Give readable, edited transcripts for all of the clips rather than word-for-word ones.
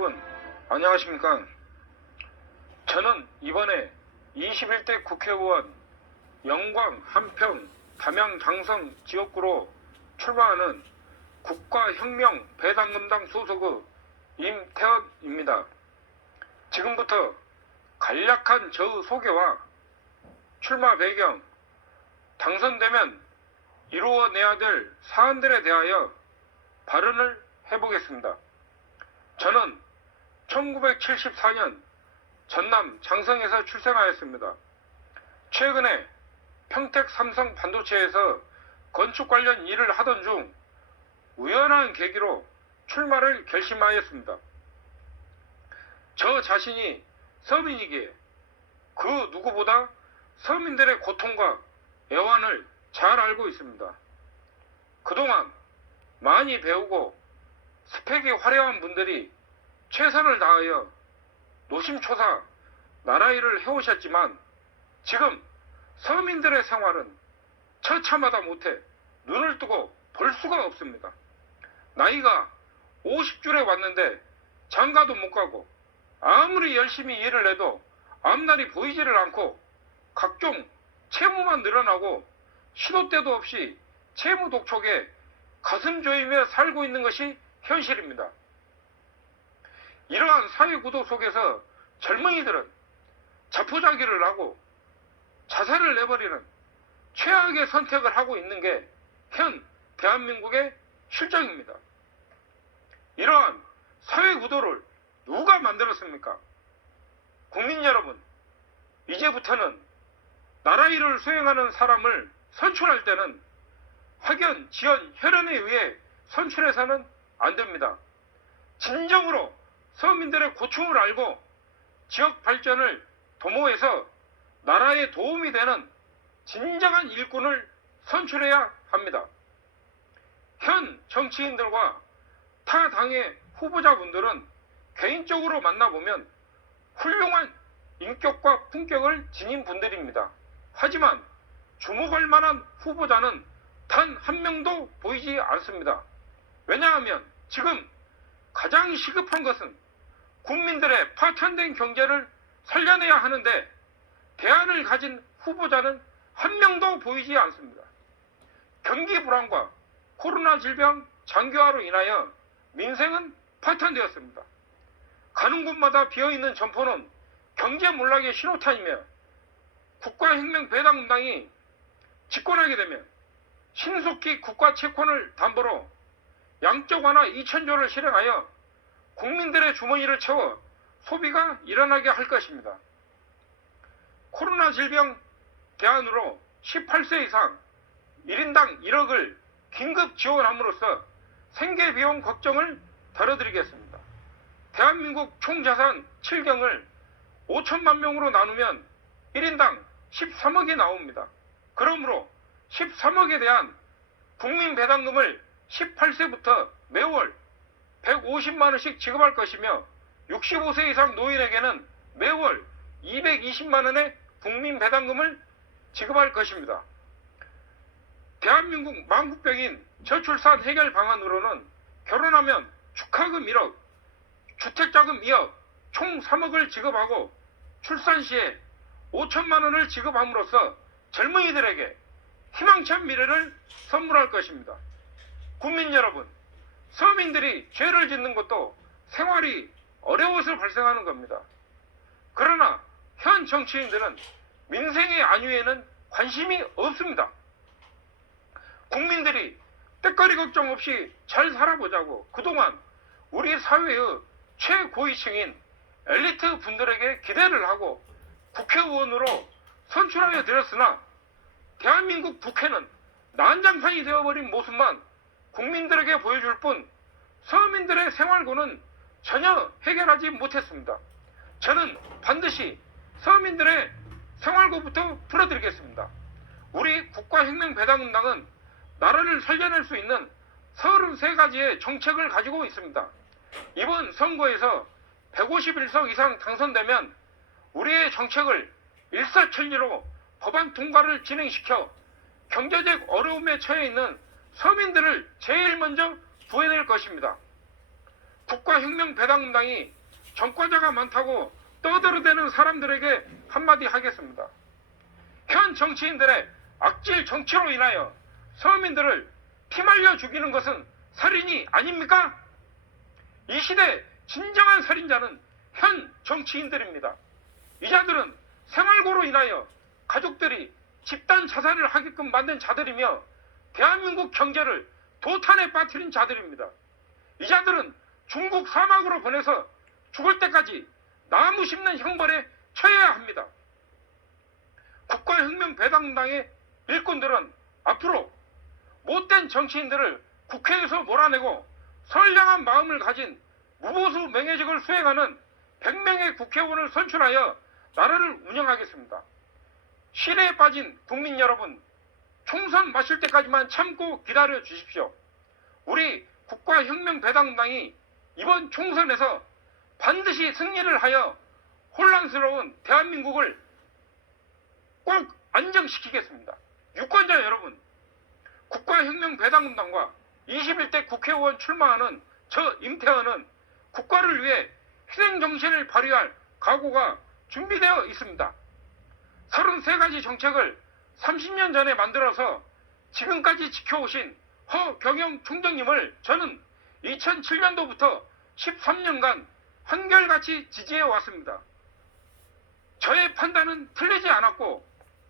여러분, 안녕하십니까? 저는 이번에 21대 국회의원 영광, 한평, 담양, 장성 지역구로 출마하는 국가혁명 배당금당 소속의 임태헌입니다. 지금부터 간략한 저의 소개와 출마 배경, 당선되면 이루어내야 될 사안들에 대하여 발언을 해보겠습니다. 저는 1974년 전남 장성에서 출생하였습니다. 최근에 평택 삼성 반도체에서 건축 관련 일을 하던 중 우연한 계기로 출마를 결심하였습니다. 저 자신이 서민이기에 그 누구보다 서민들의 고통과 애환을 잘 알고 있습니다. 그동안 많이 배우고 스펙이 화려한 분들이 최선을 다하여 노심초사 나라 일을 해오셨지만 지금 서민들의 생활은 처참하다 못해 눈을 뜨고 볼 수가 없습니다. 나이가 50줄에 왔는데 장가도 못 가고 아무리 열심히 일을 해도 앞날이 보이지를 않고 각종 채무만 늘어나고 시도 때도 없이 채무 독촉에 가슴 조이며 살고 있는 것이 현실입니다. 이러한 사회구도 속에서 젊은이들은 자포자기를 하고 자살을 내버리는 최악의 선택을 하고 있는 게 현 대한민국의 실정입니다. 이러한 사회구도를 누가 만들었습니까? 국민 여러분, 이제부터는 나라 일을 수행하는 사람을 선출할 때는 학연, 지연, 혈연에 의해 선출해서는 안 됩니다. 진정으로 서민들의 고충을 알고 지역 발전을 도모해서 나라에 도움이 되는 진정한 일꾼을 선출해야 합니다. 현 정치인들과 타 당의 후보자분들은 개인적으로 만나보면 훌륭한 인격과 품격을 지닌 분들입니다. 하지만 주목할 만한 후보자는 단 한 명도 보이지 않습니다. 왜냐하면 지금 가장 시급한 것은 국민들의 파탄된 경제를 살려내야 하는데 대안을 가진 후보자는 한 명도 보이지 않습니다. 경기 불황과 코로나 질병 장기화로 인하여 민생은 파탄되었습니다. 가는 곳마다 비어있는 점포는 경제 몰락의 신호탄이며 국가혁명 배당금당이 집권하게 되면 신속히 국가 채권을 담보로 양적 완화 2,000조를 실행하여 국민들의 주머니를 채워 소비가 일어나게 할 것입니다. 코로나 질병 대안으로 18세 이상 1인당 1억을 긴급 지원함으로써 생계비용 걱정을 덜어드리겠습니다. 대한민국 총자산 7경을 5천만 명으로 나누면 1인당 13억이 나옵니다. 그러므로 13억에 대한 국민 배당금을 18세부터 매월 150만원씩 지급할 것이며 65세 이상 노인에게는 매월 220만원의 국민 배당금을 지급할 것입니다. 대한민국 만국병인 저출산 해결 방안으로는 결혼하면 축하금 1억, 주택자금 2억, 총 3억을 지급하고 출산 시에 5천만원을 지급함으로써 젊은이들에게 희망찬 미래를 선물할 것입니다. 국민 여러분, 서민들이 죄를 짓는 것도 생활이 어려워서 발생하는 겁니다. 그러나 현 정치인들은 민생의 안위에는 관심이 없습니다. 국민들이 때거리 걱정 없이 잘 살아보자고 그동안 우리 사회의 최고위층인 엘리트 분들에게 기대를 하고 국회의원으로 선출하여 드렸으나 대한민국 국회는 난장판이 되어버린 모습만 국민들에게 보여줄 뿐 서민들의 생활고는 전혀 해결하지 못했습니다. 저는 반드시 서민들의 생활고부터 풀어드리겠습니다. 우리 국가혁명배당금당은 나라를 살려낼 수 있는 33가지의 정책을 가지고 있습니다. 이번 선거에서 151석 이상 당선되면 우리의 정책을 일사천리로 법안 통과를 진행시켜 경제적 어려움에 처해 있는 서민들을 제일 먼저 구해낼 것입니다. 국가혁명배당당이 전과자가 많다고 떠들어대는 사람들에게 한마디 하겠습니다. 현 정치인들의 악질 정치로 인하여 서민들을 피말려 죽이는 것은 살인이 아닙니까? 이 시대 진정한 살인자는 현 정치인들입니다. 이 자들은 생활고로 인하여 가족들이 집단 자살을 하게끔 만든 자들이며 대한민국 경제를 도탄에 빠뜨린 자들입니다. 이 자들은 중국 사막으로 보내서 죽을 때까지 나무 심는 형벌에 처해야 합니다. 국가혁명배당당의 일꾼들은 앞으로 못된 정치인들을 국회에서 몰아내고 선량한 마음을 가진 무보수 명예직을 수행하는 100명의 국회의원을 선출하여 나라를 운영하겠습니다. 시대에 빠진 국민 여러분, 총선 마칠 때까지만 참고 기다려 주십시오. 우리 국가혁명배당당이 이번 총선에서 반드시 승리를 하여 혼란스러운 대한민국을 꼭 안정시키겠습니다. 유권자 여러분, 국가혁명배당당과 21대 국회의원 출마하는 저 임태헌은 국가를 위해 희생정신을 발휘할 각오가 준비되어 있습니다. 33가지 정책을 30년 전에 만들어서 지금까지 지켜오신 허경영 총장님을 저는 2007년도부터 13년간 한결같이 지지해 왔습니다. 저의 판단은 틀리지 않았고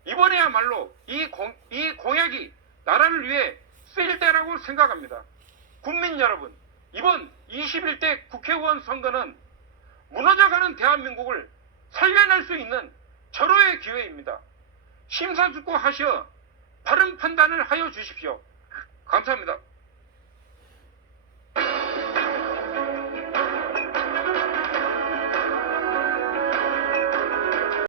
이번에야말로 이 공약이 나라를 위해 쓰일 때라고 생각합니다. 국민 여러분, 이번 21대 국회의원 선거는 무너져가는 대한민국을 살려낼 수 있는 절호의 기회입니다. 심사숙고하시어 바른 판단을 하여 주십시오. 감사합니다.